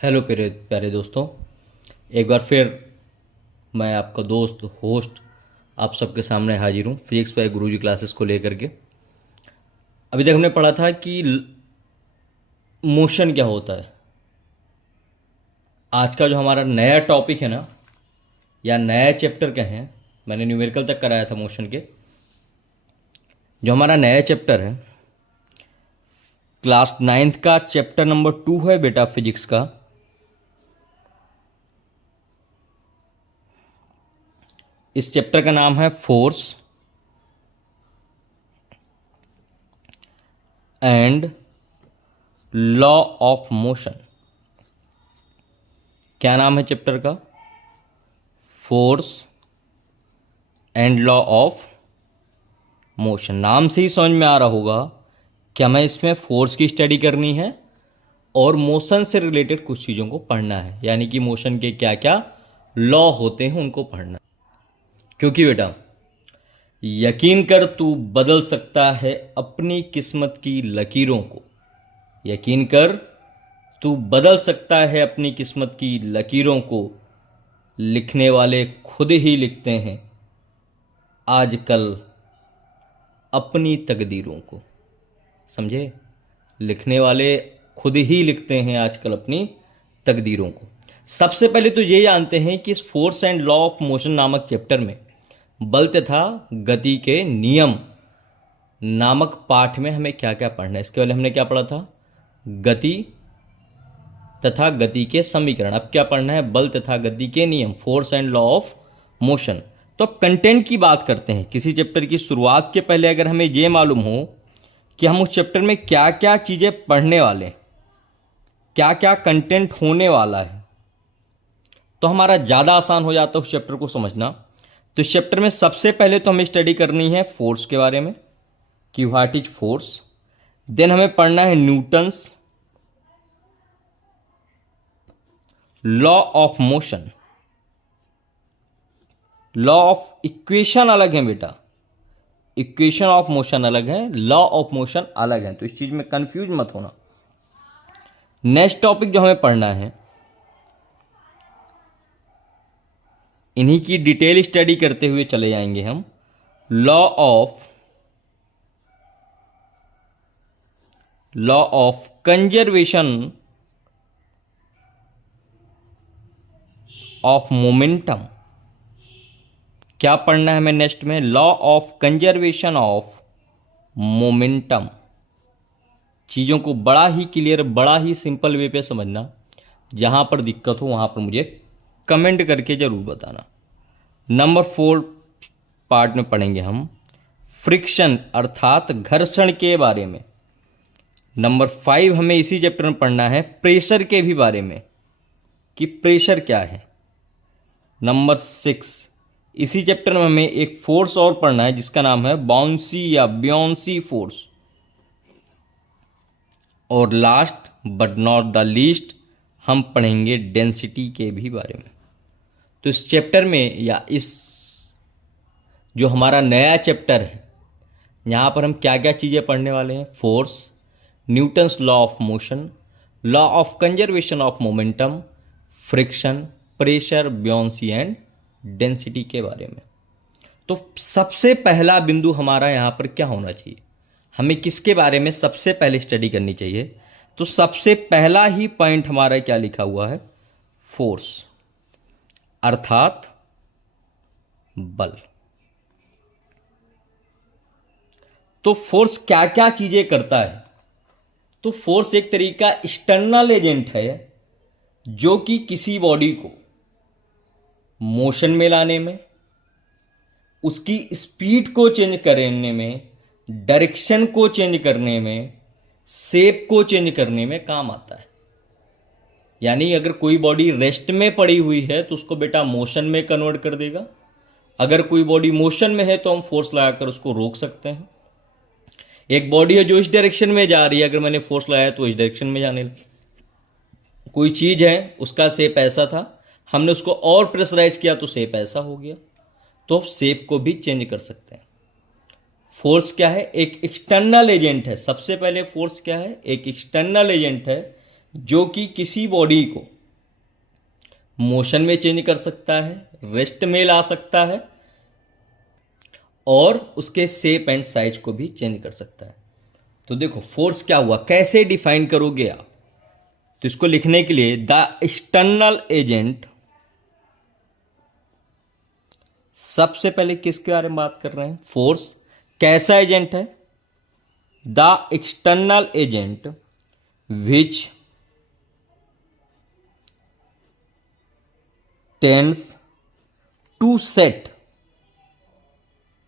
Hello प्यारे प्यारे दोस्तों। एक बार फिर मैं आपका दोस्त होस्ट आप सबके सामने हाजिर हूँ फिजिक्स बाय गुरुजी क्लासेस को लेकर के। अभी तक हमने पढ़ा था कि मोशन क्या होता है। आज का जो हमारा नया टॉपिक है ना, या नया चैप्टर कहें, मैंने न्यूमेरिकल तक कराया था मोशन के। जो हमारा नया चैप्टर है, क्लास 9th का चैप्टर नंबर 2 है बेटा फिजिक्स का। इस चैप्टर का नाम है force and law of motion. क्या नाम है चैप्टर का? Force and law of motion. नाम से ही समझ में आ रहा होगा कि हमें इसमें फोर्स की स्टडी करनी है और मोशन से रिलेटेड कुछ चीज़ों को पढ़ना है, यानी कि मोशन के क्या क्या लॉ होते हैं उनको पढ़ना है। क्योंकि बेटा यकीन कर तू बदल सकता है अपनी किस्मत की लकीरों को। यकीन कर तू बदल सकता है अपनी किस्मत की लकीरों को। लिखने वाले खुद ही लिखते हैं आजकल अपनी तकदीरों को। समझे? लिखने वाले खुद ही लिखते हैं आजकल अपनी तकदीरों को। सबसे पहले तो ये जानते हैं कि इस force and law of motion नामक चैप्टर में बल तथा गति के नियम नामक पाठ में हमें क्या क्या पढ़ना है। इसके पहले हमने क्या पढ़ा था? गति तथा गति के समीकरण। अब क्या पढ़ना है? बल तथा गति के नियम, force and law of motion. तो अब कंटेंट की बात करते हैं। किसी चैप्टर की शुरुआत के पहले अगर हमें यह मालूम हो कि हम उस चैप्टर में क्या क्या चीज़ें पढ़ने वाले, क्या क्या कंटेंट होने वाला है, तो हमारा ज़्यादा आसान हो जाता है उस चैप्टर को समझना। तो इस चैप्टर में सबसे पहले तो हमें स्टडी करनी है फोर्स के बारे में कि व्हाट इज फोर्स। देन हमें पढ़ना है Newton's law of motion. Law of equation अलग है बेटा, इक्वेशन ऑफ मोशन अलग है, लॉ ऑफ मोशन अलग है, तो इस चीज में कंफ्यूज मत होना। नेक्स्ट टॉपिक जो हमें पढ़ना है, इन्हीं की डिटेल स्टडी करते हुए चले जाएंगे हम। Law of conservation of momentum. क्या पढ़ना है हमें नेक्स्ट में? Law of conservation of momentum. चीज़ों को बड़ा ही क्लियर, बड़ा ही सिंपल वे पे समझना। जहाँ पर दिक्कत हो वहाँ पर मुझे कमेंट करके ज़रूर बताना। नंबर 4 पार्ट में पढ़ेंगे हम फ्रिक्शन अर्थात घर्षण के बारे में। नंबर 5 हमें इसी चैप्टर में पढ़ना है प्रेशर के भी बारे में कि प्रेशर क्या है। नंबर 6 इसी चैप्टर में हमें एक फोर्स और पढ़ना है जिसका नाम है बाउंसी या ब्योंसी फोर्स। और last but not the least हम पढ़ेंगे डेंसिटी के भी बारे में। तो इस चैप्टर में, या इस जो हमारा नया चैप्टर है, यहाँ पर हम क्या क्या चीज़ें पढ़ने वाले हैं? Force, Newton's law of motion, law of conservation of momentum, friction, pressure, buoyancy and density के बारे में। तो सबसे पहला बिंदु हमारा यहाँ पर क्या होना चाहिए? हमें किसके बारे में सबसे पहले स्टडी करनी चाहिए? तो सबसे पहला ही पॉइंट हमारा क्या लिखा हुआ है? फोर्स अर्थात बल। तो फोर्स क्या क्या चीजें करता है? तो फोर्स एक तरीका एक्सटर्नल एजेंट है जो कि किसी बॉडी को मोशन में लाने में, उसकी स्पीड को चेंज करने में, डायरेक्शन को चेंज करने में, शेप को चेंज करने में काम आता है। यानी अगर कोई बॉडी रेस्ट में पड़ी हुई है तो उसको बेटा मोशन में कन्वर्ट कर देगा। अगर कोई बॉडी मोशन में है तो हम फोर्स लगाकर उसको रोक सकते हैं। एक बॉडी है जो इस डायरेक्शन में जा रही है, अगर मैंने फोर्स लगाया तो इस डायरेक्शन में जाने लगी। कोई चीज है उसका शेप ऐसा था, हमने उसको और प्रेशराइज किया तो शेप ऐसा हो गया, तो शेप को भी चेंज कर सकते हैं। फोर्स क्या है? एक एक्सटर्नल एजेंट है। सबसे पहले फोर्स क्या है? एक एक्सटर्नल एजेंट है जो कि किसी बॉडी को मोशन में चेंज कर सकता है, रेस्ट में ला सकता है और उसके शेप एंड साइज को भी चेंज कर सकता है। तो देखो फोर्स क्या हुआ, कैसे डिफाइन करोगे आप? तो इसको लिखने के लिए द एक्सटर्नल एजेंट, सबसे पहले किसके बारे में बात कर रहे हैं? फोर्स। कैसा एजेंट है? The external agent which tends to set,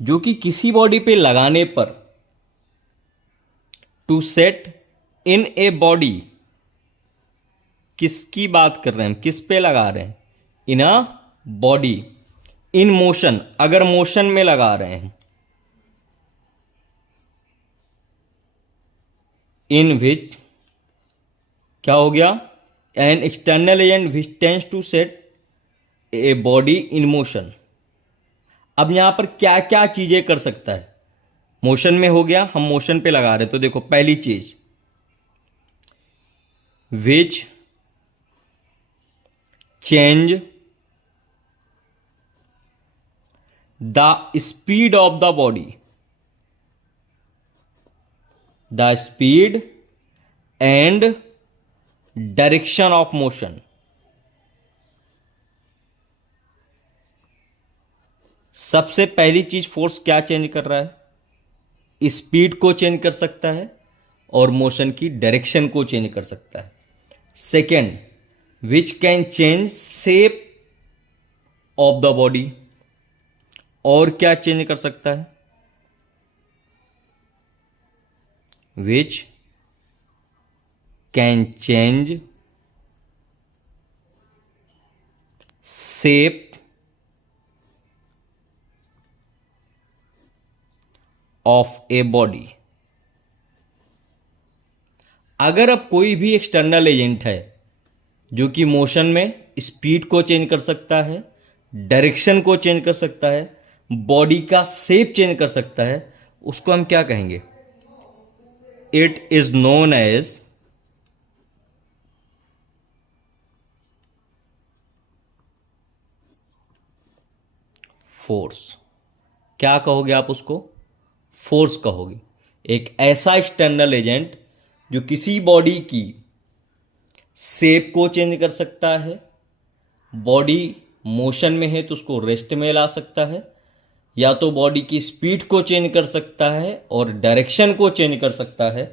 जो कि किसी बॉडी पे लगाने पर, to set in a body, किसकी बात कर रहे हैं, किस पे लगा रहे हैं? In a body, in motion, अगर मोशन में लगा रहे हैं, इन विच, क्या हो गया? An external agent which tends to set a body in motion. अब यहां पर क्या क्या चीजें कर सकता है? मोशन में हो गया, हम मोशन पे लगा रहे हैं, तो देखो पहली चीज, which change the speed of the body, the speed and direction of motion. सबसे पहली चीज फोर्स क्या चेंज कर रहा है? स्पीड को चेंज कर सकता है और मोशन की डायरेक्शन को चेंज कर सकता है। Second, which can change shape of the body, और क्या चेंज कर सकता है? विच can change shape of a body. अगर अब कोई भी एक्सटर्नल एजेंट है जो कि मोशन में स्पीड को चेंज कर सकता है, डायरेक्शन को चेंज कर सकता है, बॉडी का शेप चेंज कर सकता है, उसको हम क्या कहेंगे? It is known as force. क्या कहोगे आप उसको? फोर्स कहोगे। एक ऐसा एक्सटर्नल एजेंट जो किसी बॉडी की शेप को चेंज कर सकता है, बॉडी मोशन में है तो उसको रेस्ट में ला सकता है, या तो बॉडी की स्पीड को चेंज कर सकता है और डायरेक्शन को चेंज कर सकता है,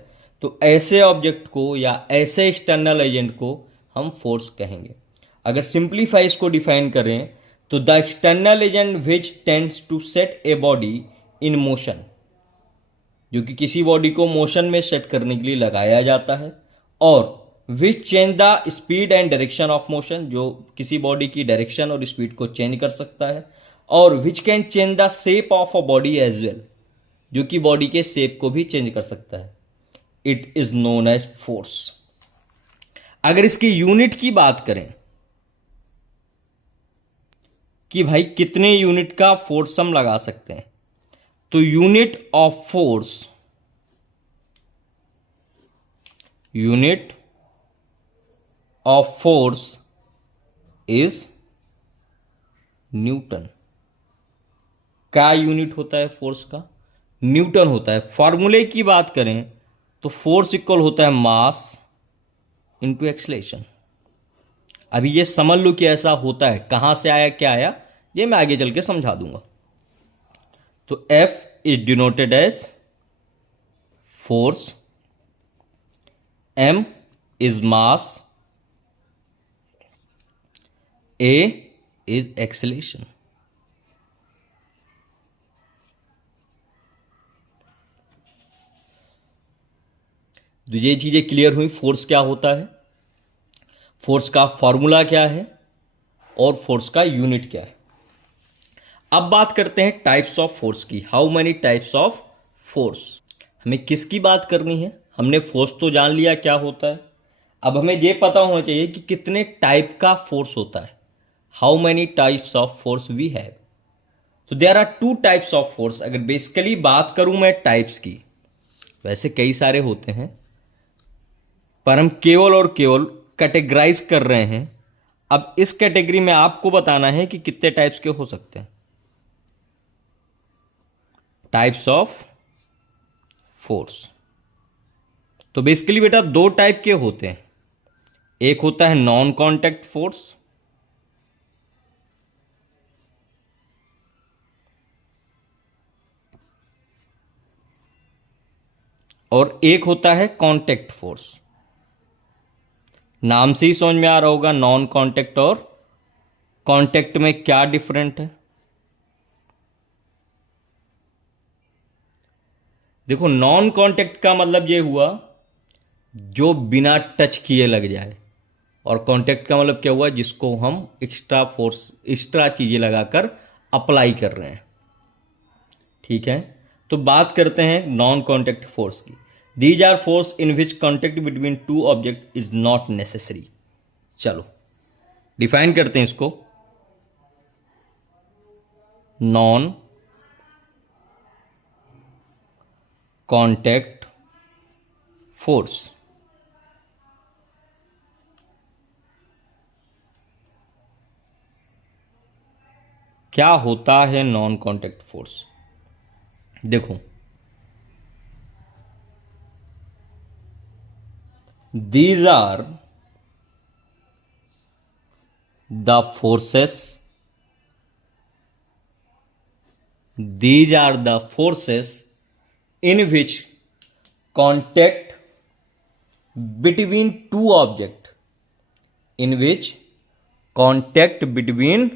तो ऐसे ऑब्जेक्ट को या ऐसे एक्सटर्नल एजेंट को हम फोर्स कहेंगे। अगर सिंप्लीफाई इसको डिफाइन करें तो the external agent which tends to set a body in motion, जो कि किसी बॉडी को मोशन में सेट करने के लिए लगाया जाता है, और which change the speed and direction of motion, जो किसी बॉडी की डायरेक्शन और स्पीड को चेंज कर सकता है, और which can change the shape of a body as well, जो कि बॉडी के शेप को भी चेंज कर सकता है। It is known as force. अगर इसकी यूनिट की बात करें कि भाई कितने यूनिट का फोर्स हम लगा सकते हैं, तो unit of force, unit of force is Newton. क्या यूनिट होता है फोर्स का? न्यूटन होता है। फॉर्मूले की बात करें तो फोर्स इक्वल होता है मास इंटू एक्सलेशन। अभी ये समझ लो कि ऐसा होता है, कहां से आया क्या आया ये मैं आगे चल के समझा दूंगा। तो F is denoted as force, M is mass, A is acceleration. तो ये चीजें क्लियर हुई, फोर्स क्या होता है, फोर्स का फॉर्मूला क्या है और फोर्स का यूनिट क्या है। अब बात करते हैं टाइप्स ऑफ फोर्स की। How many types of force? हमें किसकी बात करनी है? हमने फोर्स तो जान लिया क्या होता है, अब हमें यह पता होना चाहिए कि कितने टाइप का फोर्स होता है। How many types of force we have? तो there are two types of force. अगर बेसिकली बात करूं मैं टाइप्स की, वैसे कई सारे होते हैं, पर हम केवल और केवल कैटेगराइज कर रहे हैं। अब इस कैटेगरी में आपको बताना है कि कितने टाइप्स के हो सकते हैं, टाइप्स ऑफ फोर्स। तो बेसिकली बेटा दो टाइप के होते हैं, एक होता है नॉन कांटेक्ट फोर्स और एक होता है कांटेक्ट फोर्स। नाम से ही समझ में आ रहा होगा नॉन कांटेक्ट और कांटेक्ट में क्या डिफरेंट है। देखो नॉन कांटेक्ट का मतलब ये हुआ जो बिना टच किए लग जाए, और कांटेक्ट का मतलब क्या हुआ, जिसको हम एक्स्ट्रा फोर्स एक्स्ट्रा चीजें लगाकर अप्लाई कर रहे हैं। ठीक है, तो बात करते हैं नॉन कांटेक्ट फोर्स की। These are force in which contact between two object is not necessary. चलो डिफाइन करते हैं इसको। नॉन कांटेक्ट फोर्स क्या होता है नॉन कांटेक्ट फोर्स? देखो these are the forces, these are the forces in which contact between two object, in which contact between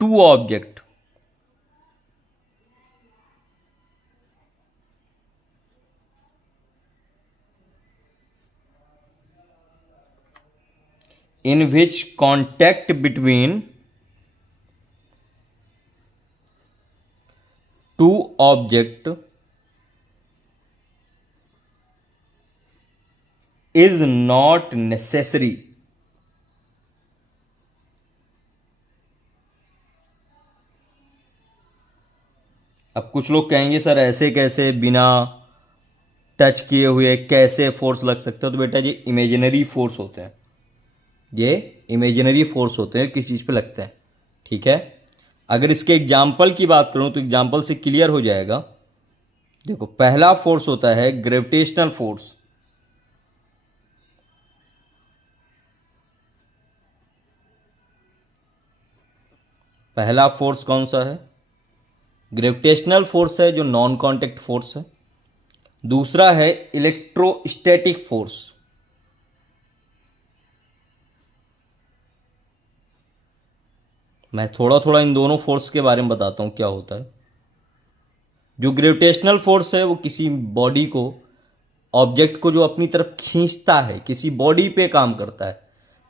two object in which contact between two object is not necessary। अब कुछ लोग कहेंगे sir ऐसे कैसे बिना touch किए हुए कैसे फोर्स लग सकता है? तो बेटा ये इमेजिनरी फोर्स होते हैं, ये इमेजिनरी फोर्स होते हैं, किस चीज़ पे लगते हैं। ठीक है, अगर इसके एग्जाम्पल की बात करूं तो एग्जाम्पल से क्लियर हो जाएगा। देखो पहला फोर्स होता है ग्रेविटेशनल फोर्स। पहला फोर्स कौन सा है? ग्रेविटेशनल फोर्स है जो नॉन कांटेक्ट फोर्स है। दूसरा है इलेक्ट्रोस्टैटिक फोर्स। मैं थोड़ा थोड़ा इन दोनों फोर्स के बारे में बताता हूं क्या होता है। जो ग्रेविटेशनल फोर्स है वो किसी बॉडी को, ऑब्जेक्ट को जो अपनी तरफ खींचता है, किसी बॉडी पे काम करता है।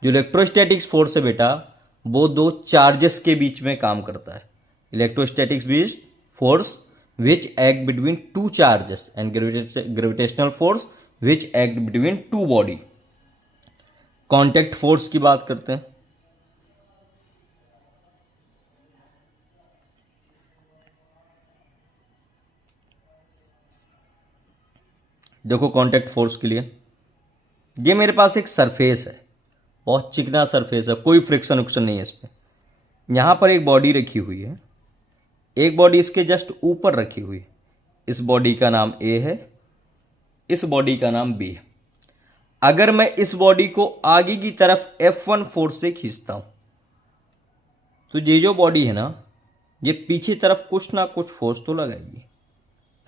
जो इलेक्ट्रोस्टैटिक्स फोर्स है बेटा वो दो चार्जेस के बीच में काम करता है। Electrostatics beach force which act between two charges and gravitational force which act between two body. Contact force की बात करते हैं। देखो कांटेक्ट फोर्स के लिए ये मेरे पास एक सरफेस है, बहुत चिकना सरफेस है, कोई फ्रिक्शन उक्शन नहीं है इस पर। यहां पर एक बॉडी रखी हुई है, एक बॉडी इसके जस्ट ऊपर रखी हुई है। इस बॉडी का नाम ए है, इस बॉडी का नाम बी है। अगर मैं इस बॉडी को आगे की तरफ F1 फोर्स से खींचता हूं तो ये जो बॉडी है ना ये पीछे तरफ कुछ ना कुछ फोर्स तो लगाएगी।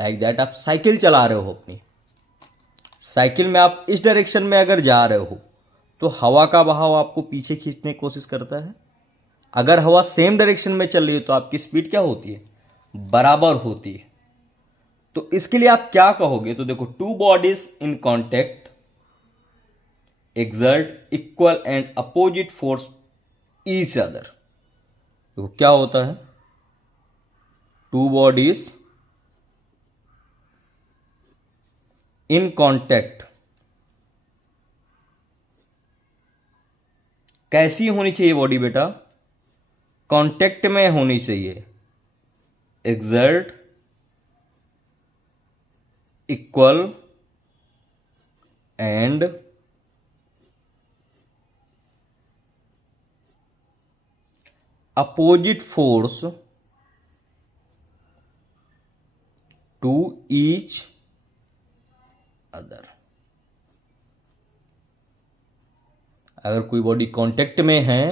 लाइक दैट आप साइकिल चला रहे हो, अपनी साइकिल में आप इस डायरेक्शन में अगर जा रहे हो तो हवा का बहाव आपको पीछे खींचने की कोशिश करता है। अगर हवा सेम डायरेक्शन में चल रही है तो आपकी स्पीड क्या होती है? बराबर होती है। तो इसके लिए आप क्या कहोगे? तो देखो two bodies in contact exert equal and opposite force each other. देखो क्या होता है, टू बॉडीज इन कॉन्टेक्ट कैसी होनी चाहिए बॉडी बेटा? कांटेक्ट में होनी चाहिए। Exert equal and opposite force to each other. अगर कोई बॉडी कांटेक्ट में है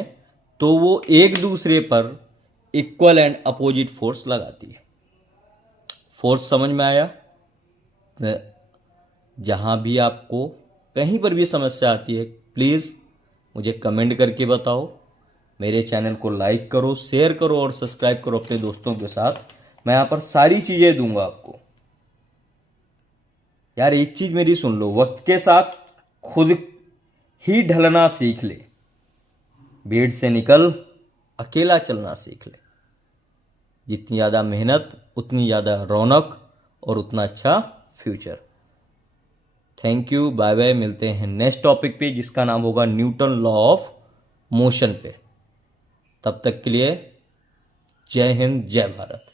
तो वो एक दूसरे पर इक्वल एंड अपोजिट फोर्स लगाती है। फोर्स समझ में आया? जहां भी आपको कहीं पर भी समस्या आती है प्लीज़ मुझे कमेंट करके बताओ। मेरे चैनल को लाइक करो, शेयर करो और सब्सक्राइब करो अपने दोस्तों के साथ। मैं यहाँ पर सारी चीज़ें दूंगा आपको। यार एक चीज़ मेरी सुन लो, वक्त के साथ खुद ही ढलना सीख ले, भीड़ से निकल अकेला चलना सीख ले। जितनी ज़्यादा मेहनत उतनी ज़्यादा रौनक और उतना अच्छा future. Thank you, bye bye. मिलते हैं नेक्स्ट टॉपिक पे जिसका नाम होगा न्यूटन लॉ ऑफ मोशन पे। तब तक के लिए जय हिंद, जय भारत।